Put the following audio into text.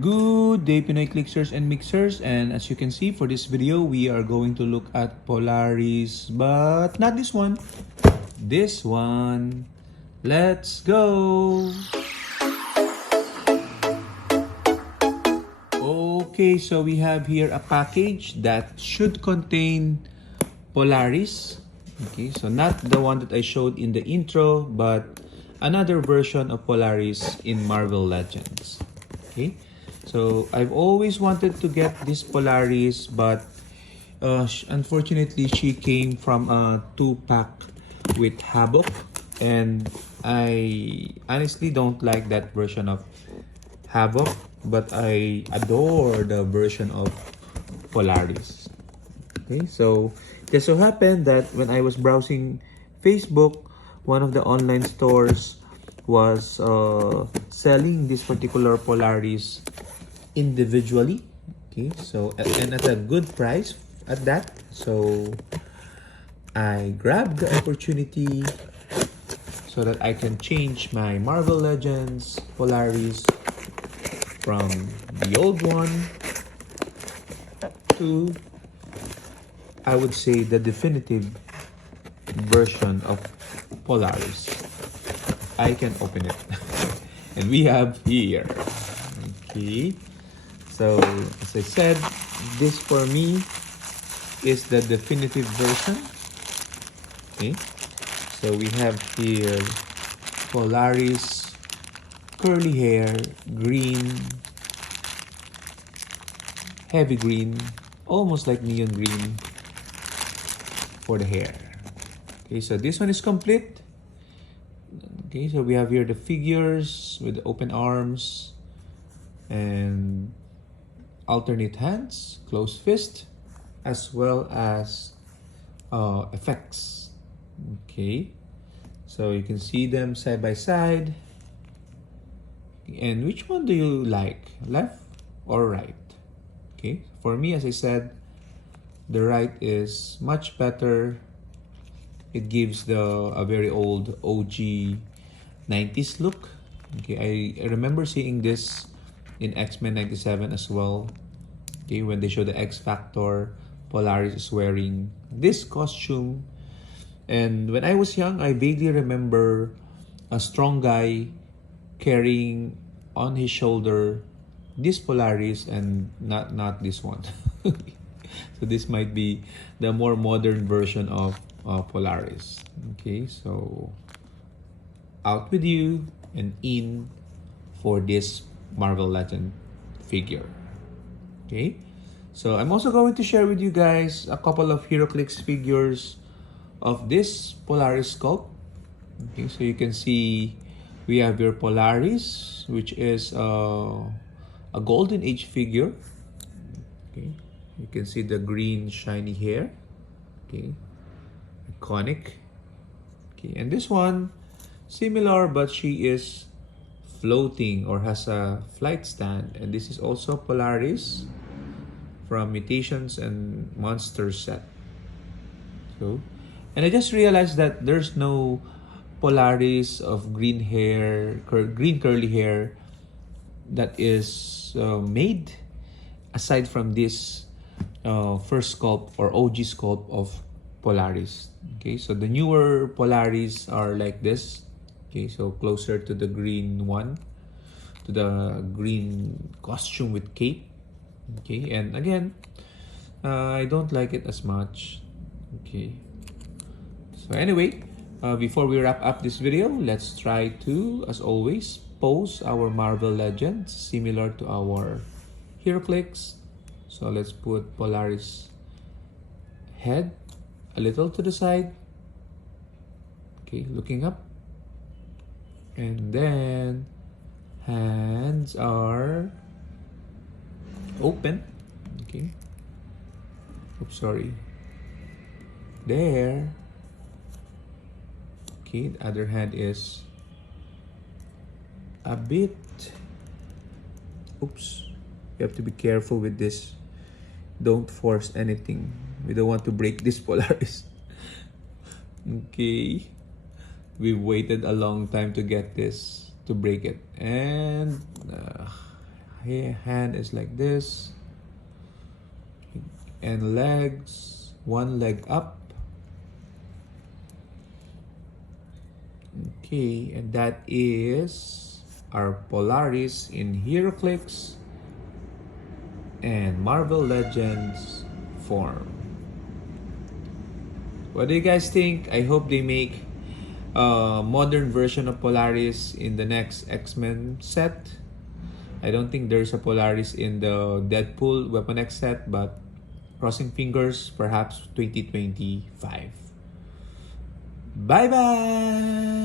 Good day, Pinoy Clicksters and Mixers, and as you can see for this video, we are going to look at Polaris, but not this one, this one. Let's go! Okay, so we have here a package that should contain Polaris. Okay, so not the one that I showed in the intro, but another version of Polaris in Marvel Legends. Okay, so I've always wanted to get this Polaris, but unfortunately she came from a 2-pack with Havoc, and I honestly don't like that version of Havoc, but I adore the version of Polaris. Okay, so it just so happened that when I was browsing Facebook, one of the online stores was selling this particular Polaris individually. Okay, so and at a good price at that. So I grabbed the opportunity so that I can change my Marvel Legends Polaris from the old one to, I would say, the definitive version of Polaris. I can open it. And we have here. Okay. So, as I said, this for me is the definitive version. Okay. So, we have here Polaris curly hair, green, heavy green, almost like neon green for the hair. Okay, so this one is complete. Okay, so we have here the figures with the open arms and alternate hands, closed fist, as well as effects. Okay, so you can see them side by side. And which one do you like, left or right? Okay, for me, as I said, the right is much better. It gives a very old OG 90s look. Okay, I remember seeing this in X-Men 97 as well. Okay, when they show the X Factor, Polaris is wearing this costume. And when I was young, I vaguely remember a strong guy carrying on his shoulder this Polaris and not this one. So this might be the more modern version of Polaris. Okay, so out with you and in for this Marvel Legend figure. Okay, so I'm also going to share with you guys a couple of Heroclix figures of this Polaris sculpt. Okay, so you can see we have your Polaris, which is a golden age figure. Okay, you can see the green shiny hair. Okay, iconic. Okay, and this one similar, but she is floating or has a flight stand, and this is also Polaris from Mutations and Monsters set. So, and I just realized that there's no Polaris of green hair, green curly hair that is made aside from this first sculpt or OG sculpt of Polaris. Okay, so the newer Polaris are like this. Okay, so closer to the green one, to the green costume with cape. Okay, and again, I don't like it as much. Okay, so anyway, before we wrap up this video, let's try to, as always, pose our Marvel Legends similar to our Heroclix. So let's put Polaris head a little to the side. Okay, looking up. And then hands are open. Okay. Oops, sorry. There. Okay, the other hand is a bit. Oops. You have to be careful with this. Don't force anything. We don't want to break this Polaris. Okay. We've waited a long time to get this, to break it. And hand is like this, and legs, one leg up. Okay, and that is our Polaris in Heroclix and Marvel Legends form. What do you guys think? I hope they make a modern version of Polaris in the next X-Men set. I don't think there's a Polaris in the Deadpool Weapon X set, but crossing fingers, perhaps 2025. Bye-bye!